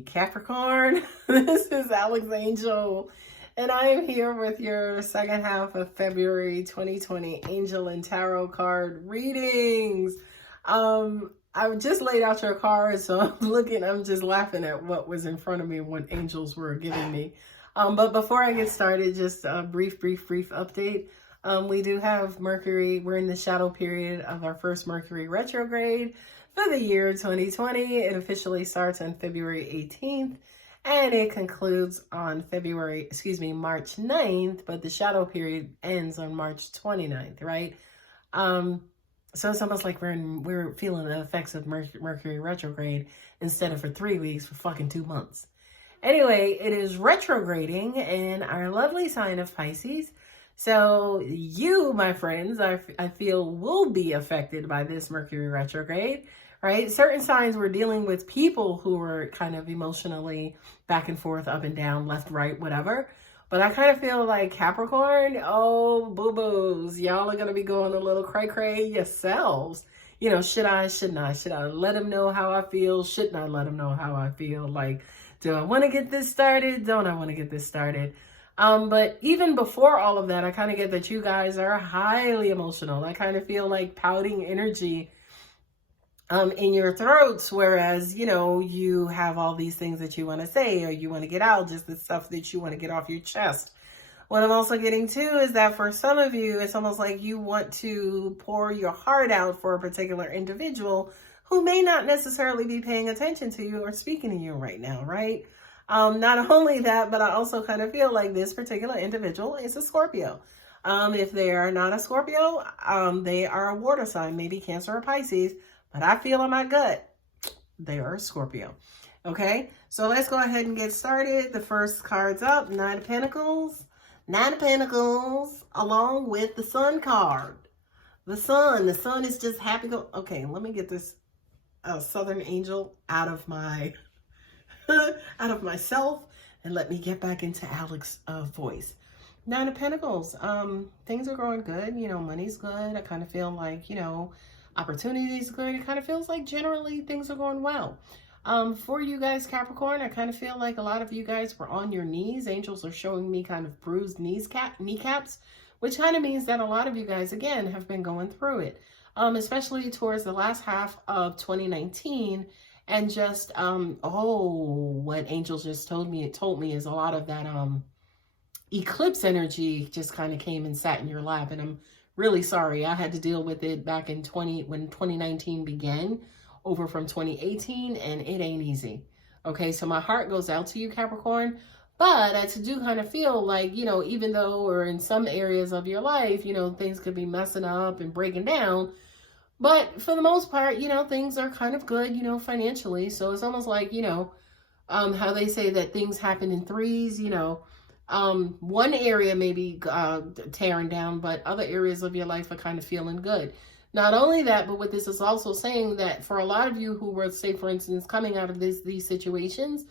Hey Capricorn, this is Alex Angel, and I am here with your second half of February 2020 Angel and Tarot card readings. I just laid out your cards, so I'm just laughing at what was in front of me, what angels were giving me. But before I get started, just a brief update. We do have Mercury. We're in the shadow period of our first Mercury retrograde for the year 2020. It officially starts on February 18th and it concludes on March 9th, but the shadow period ends on March 29th, right? So it's almost like we're feeling the effects of Mercury retrograde instead of for 3 weeks, for fucking 2 months. Anyway, it is retrograding in our lovely sign of Pisces. So you, my friends, I feel will be affected by this Mercury retrograde, right? Certain signs we're dealing with people who are kind of emotionally back and forth, up and down, left, right, whatever. But I kind of feel like Capricorn, oh, boo-boos, y'all are going to be going a little cray-cray yourselves. You know, should I, shouldn't I? Should I let them know how I feel? Shouldn't I let them know how I feel? Like, do I want to get this started? Don't I want to get this started? But even before all of that, I kind of get that you guys are highly emotional. I kind of feel like pouting energy in your throats, whereas, you know, you have all these things that you want to say or you want to get out, just the stuff that you want to get off your chest. What I'm also getting to is that for some of you, it's almost like you want to pour your heart out for a particular individual who may not necessarily be paying attention to you or speaking to you right now, right? Not only that, but I also kind of feel like this particular individual is a Scorpio. If they are not a Scorpio, they are a water sign, maybe Cancer or Pisces, but I feel in my gut, they are a Scorpio. Okay, so let's go ahead and get started. The first card's up, Nine of Pentacles. Nine of Pentacles, along with the Sun card. The Sun is just happy. Okay, let me get this Southern Angel out of my... out of myself, and let me get back into Alex's voice. Nine of Pentacles, things are going good. You know, money's good. I kind of feel like, you know, opportunity's good. It kind of feels like generally things are going well. For you guys, Capricorn, I kind of feel like a lot of you guys were on your knees. Angels are showing me kind of bruised kneecaps, which kind of means that a lot of you guys, again, have been going through it, especially towards the last half of 2019. And just, what angels just told me is a lot of that eclipse energy just kind of came and sat in your lap. And I'm really sorry. I had to deal with it back in when 2019 began over from 2018, and it ain't easy. Okay, so my heart goes out to you, Capricorn. But I do kind of feel like, you know, even though or in some areas of your life, you know, things could be messing up and breaking down, but for the most part, you know, things are kind of good, you know, financially. So it's almost like, you know, how they say that things happen in threes, you know, one area may be tearing down, but other areas of your life are kind of feeling good. Not only that, but what this is also saying that for a lot of you who were, say, for instance, coming out of these situations,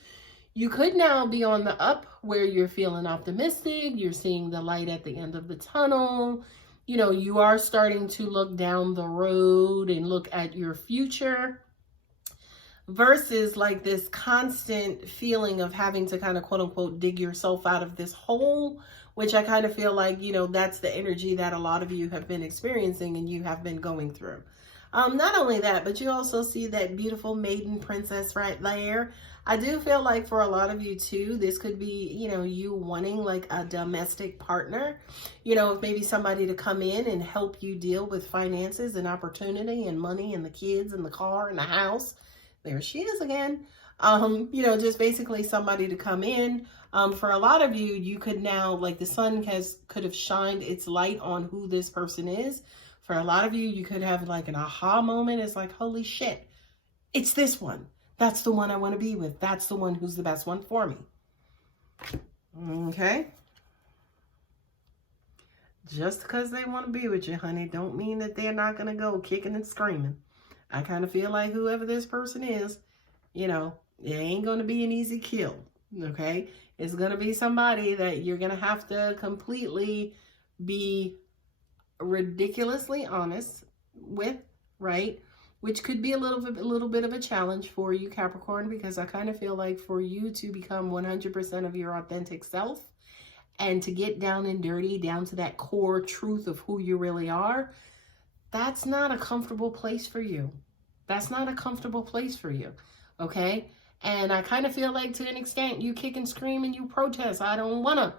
you could now be on the up where you're feeling optimistic. You're seeing the light at the end of the tunnel. You know, you are starting to look down the road and look at your future versus like this constant feeling of having to kind of quote unquote dig yourself out of this hole, which I kind of feel like, you know, that's the energy that a lot of you have been experiencing and you have been going through. Not only that, but you also see that beautiful maiden princess right there. I do feel like for a lot of you too, this could be, you know, you wanting like a domestic partner, you know, maybe somebody to come in and help you deal with finances and opportunity and money and the kids and the car and the house. There she is again. You know, just basically somebody to come in. For a lot of you, you could now, like the sun could have shined its light on who this person is. For a lot of you, you could have like an aha moment. It's like, holy shit, it's this one. That's the one I want to be with. That's the one who's the best one for me. Okay. Just because they want to be with you, honey, don't mean that they're not going to go kicking and screaming. I kind of feel like whoever this person is, you know, it ain't going to be an easy kill. Okay. It's going to be somebody that you're going to have to completely be ridiculously honest with, right? which could be a little bit of a challenge for you, Capricorn, because I kind of feel like for you to become 100% of your authentic self and to get down and dirty, down to that core truth of who you really are, that's not a comfortable place for you. That's not a comfortable place for you, okay? And I kind of feel like to an extent you kick and scream and you protest. I don't wanna.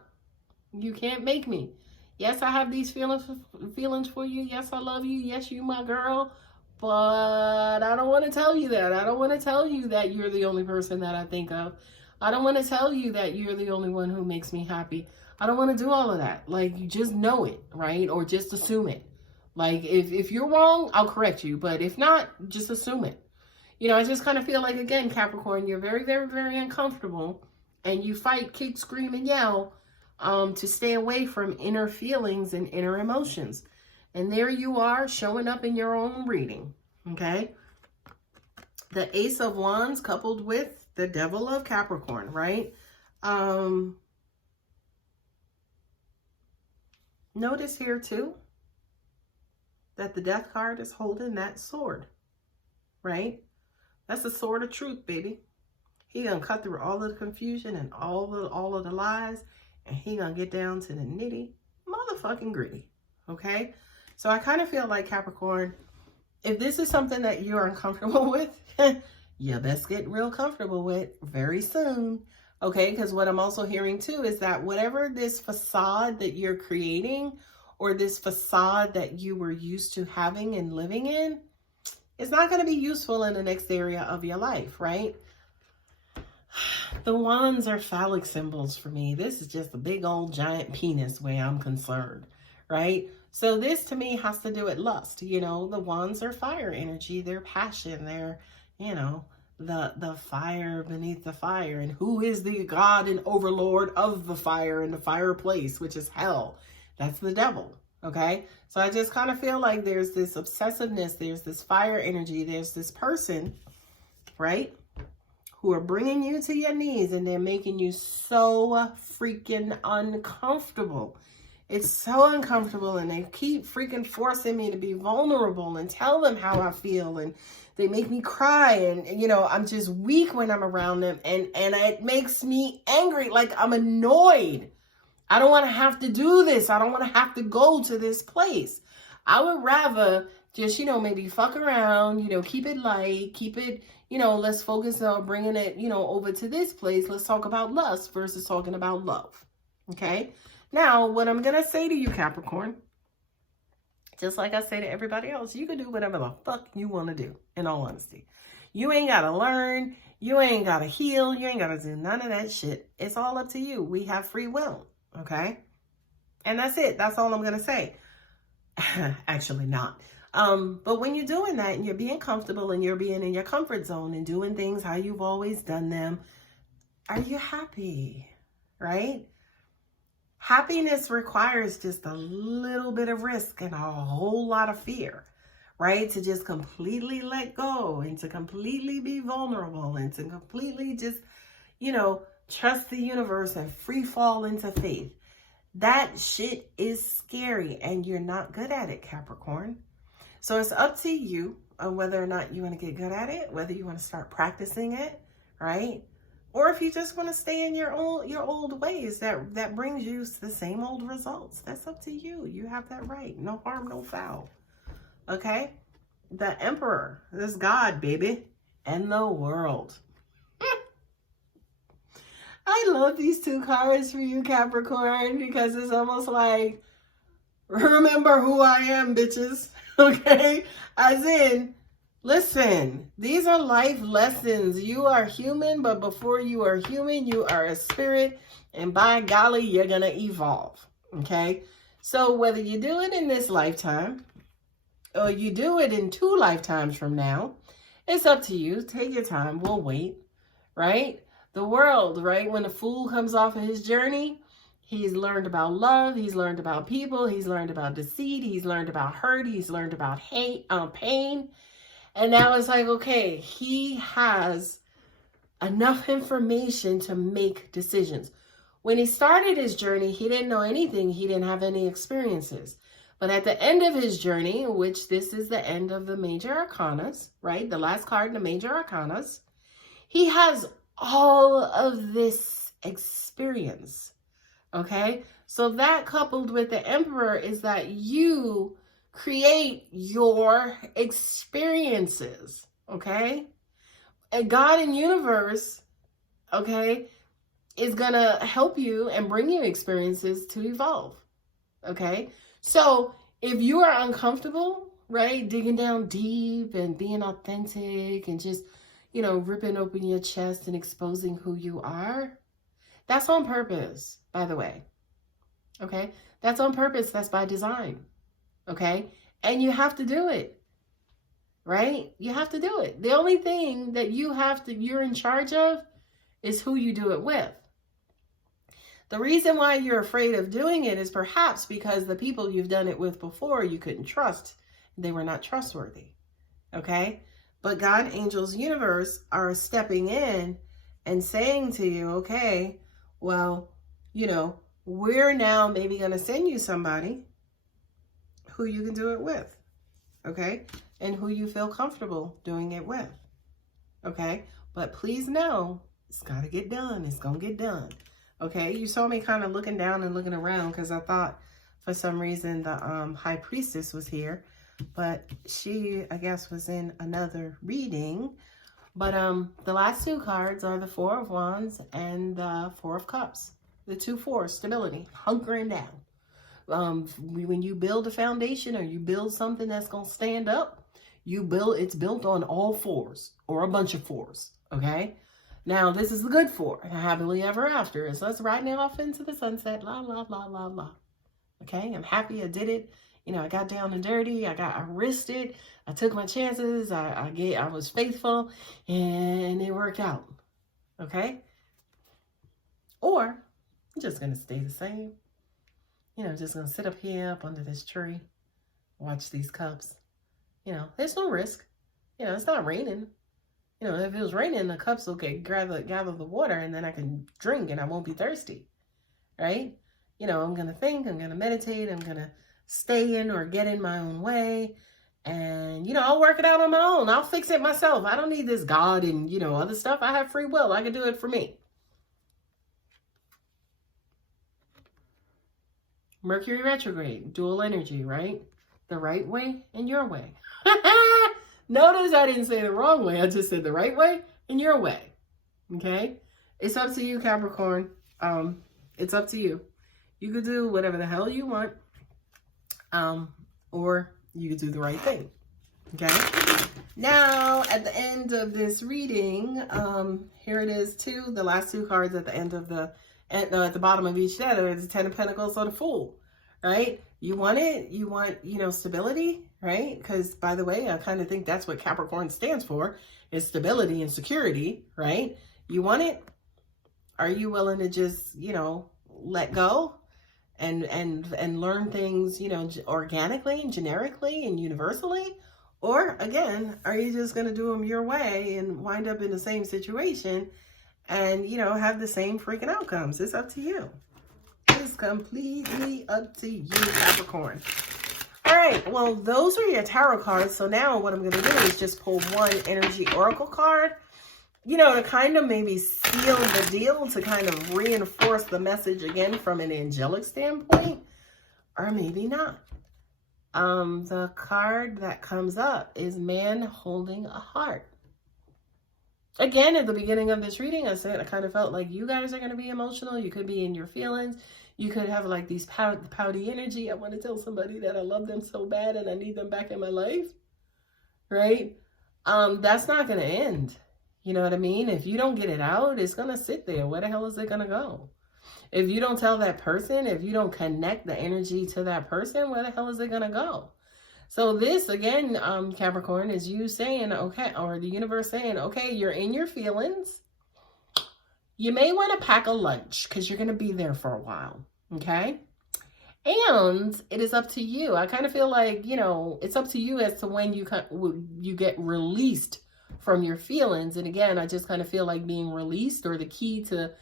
You can't make me. Yes, I have these feelings for you. Yes, I love you. Yes, you my girl. But I don't want to tell you that. I don't want to tell you that you're the only person that I think of. I don't want to tell you that you're the only one who makes me happy. I don't want to do all of that. Like, you just know it, right? Or just assume it. Like, if you're wrong, I'll correct you. But if not, just assume it. You know, I just kind of feel like, again, Capricorn, you're very, very, very uncomfortable. And you fight, kick, scream, and yell to stay away from inner feelings and inner emotions. And there you are showing up in your own reading, okay? The Ace of Wands coupled with the Devil of Capricorn, right? Notice here too that the Death card is holding that sword, right? That's the sword of truth, baby. He gonna cut through all of the confusion and all of the lies, and he gonna get down to the nitty motherfucking gritty, okay? So I kind of feel like, Capricorn, if this is something that you're uncomfortable with, you best get real comfortable with very soon, okay? Because what I'm also hearing too is that whatever this facade that you're creating or this facade that you were used to having and living in, it's not going to be useful in the next area of your life, right? The wands are phallic symbols for me. This is just a big old giant penis where I'm concerned, right? So this to me has to do with lust. You know, the wands are fire energy, they're passion, they're, you know, the fire beneath the fire. And who is the god and overlord of the fire and the fireplace, which is hell? That's the devil, okay? So I just kind of feel like there's this obsessiveness, there's this fire energy, there's this person, right, who are bringing you to your knees and they're making you so freaking uncomfortable. It's so uncomfortable, and they keep freaking forcing me to be vulnerable and tell them how I feel, and they make me cry, and you know, I'm just weak when I'm around them, and it makes me angry. Like, I'm annoyed. I don't want to have to do this. I don't want to have to go to this place. I would rather just, you know, maybe fuck around, you know, keep it light, keep it, you know, let's focus on bringing it, you know, over to this place. Let's talk about lust versus talking about love, okay? Now, what I'm going to say to you, Capricorn, just like I say to everybody else, you can do whatever the fuck you want to do, in all honesty. You ain't got to learn. You ain't got to heal. You ain't got to do none of that shit. It's all up to you. We have free will, okay? And that's it. That's all I'm going to say. Actually not. But when you're doing that and you're being comfortable and you're being in your comfort zone and doing things how you've always done them, are you happy, right? Happiness requires just a little bit of risk and a whole lot of fear, right? To just completely let go and to completely be vulnerable and to completely just, you know, trust the universe and free fall into faith. That shit is scary and you're not good at it, Capricorn. So it's up to you on whether or not you want to get good at it, whether you want to start practicing it, right? Or if you just want to stay in your old ways that brings you to the same old results. That's up to you. You have that right. No harm, no foul. Okay? The Emperor, this God, baby, and the world. I love these two cards for you, Capricorn, because it's almost like, remember who I am, bitches. Okay? As in, listen, these are life lessons. You are human, but before you are human, you are a spirit. And by golly, you're going to evolve. Okay? So whether you do it in this lifetime or you do it in 2 lifetimes from now, it's up to you. Take your time. We'll wait. Right? The world, right? When the fool comes off of his journey, he's learned about love. He's learned about people. He's learned about deceit. He's learned about hurt. He's learned about hate, pain. And now it's like, okay, he has enough information to make decisions. When he started his journey, he didn't know anything. He didn't have any experiences. But at the end of his journey, which this is the end of the major arcanas, right? The last card in the major arcanas, he has all of this experience, okay? So that coupled with the Emperor is that you create your experiences, okay? And God and universe, okay, is going to help you and bring you experiences to evolve, okay? So if you are uncomfortable, right, digging down deep and being authentic and just, you know, ripping open your chest and exposing who you are, that's on purpose, by the way, okay? That's on purpose. That's by design, okay? And you have to do it, right? You have to do it. The only thing that you're in charge of is who you do it with. The reason why you're afraid of doing it is perhaps because the people you've done it with before you couldn't trust. They were not trustworthy, okay? But God, angels, universe are stepping in and saying to you, okay, well, you know, we're now maybe going to send you somebody who you can do it with, okay? And who you feel comfortable doing it with, okay? But please know, it's got to get done. It's going to get done. Okay, you saw me kind of looking down and looking around because I thought for some reason the High Priestess was here. But she, I guess, was in another reading. But the last two cards are the Four of Wands and the Four of Cups. The 2-4, stability, hunkering down. When you build a foundation or you build something that's going to stand up, it's built on all fours or a bunch of fours, okay? Now, this is the good four, happily ever after. So let's ride off into the sunset, la, la, la, la, la. Okay, I'm happy I did it. You know, I got down and dirty. I risked it. I took my chances. I was faithful, and it worked out. Okay? Or I'm just going to stay the same. You know, just going to sit up here up under this tree, watch these cups. You know, there's no risk. You know, it's not raining. You know, if it was raining, the cups will gather the water, and then I can drink and I won't be thirsty, right? You know, I'm going to think, I'm going to meditate, I'm going to stay in or get in my own way. And, you know, I'll work it out on my own. I'll fix it myself. I don't need this God and, you know, other stuff. I have free will. I can do it for me. Mercury retrograde, dual energy, right? The right way and your way. Notice I didn't say the wrong way. I just said the right way and your way. Okay? It's up to you, Capricorn. It's up to you. You could do whatever the hell you want. Or you could do the right thing. Okay? Now, at the end of this reading, here it is too. The last two cards at the end of at the bottom of each set are the Ten of Pentacles or the Fool. Right? You want it. You want, you know, stability, right? Because, by the way, I kind of think that's what Capricorn stands for, is stability and security, right? You want it. Are you willing to just, you know, let go and learn things, you know, organically and generically and universally? Or, again, are you just going to do them your way and wind up in the same situation and, you know, have the same freaking outcomes? It's up to you. It's completely up to you, Capricorn. All right, well, those are your tarot cards. So now what I'm going to do is just pull one energy oracle card, you know, to kind of maybe seal the deal, to kind of reinforce the message again from an angelic standpoint, or maybe not. The card that comes up is Man Holding a Heart. Again, at the beginning of this reading, I said I kind of felt like you guys are going to be emotional. You could be in your feelings. You could have like these pouty energy. I want to tell somebody that I love them so bad and I need them back in my life, right? That's not going to end. You know what I mean? If you don't get it out, it's going to sit there. Where the hell is it going to go? If you don't tell that person, if you don't connect the energy to that person, where the hell is it going to go? So this, again, Capricorn, is you saying, okay, or the universe saying, okay, you're in your feelings. You may want to pack a lunch because you're going to be there for a while, okay? And it is up to you. I kind of feel like, you know, it's up to you as to when you get released from your feelings. And again, I just kind of feel like being released, or the key to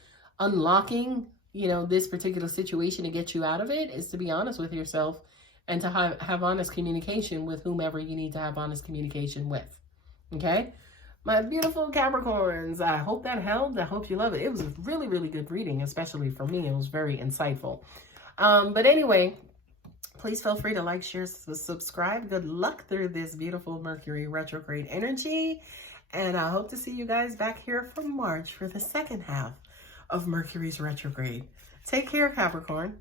unlocking, you know, this particular situation to get you out of it, is to be honest with yourself and to have honest communication with whomever you need to have honest communication with. Okay? My beautiful Capricorns, I hope that helped. I hope you love it. It was a really, really good reading, especially for me. It was very insightful. But anyway, please feel free to like, share, subscribe. Good luck through this beautiful Mercury retrograde energy. And I hope to see you guys back here for March for the second half of Mercury's retrograde. Take care, Capricorn.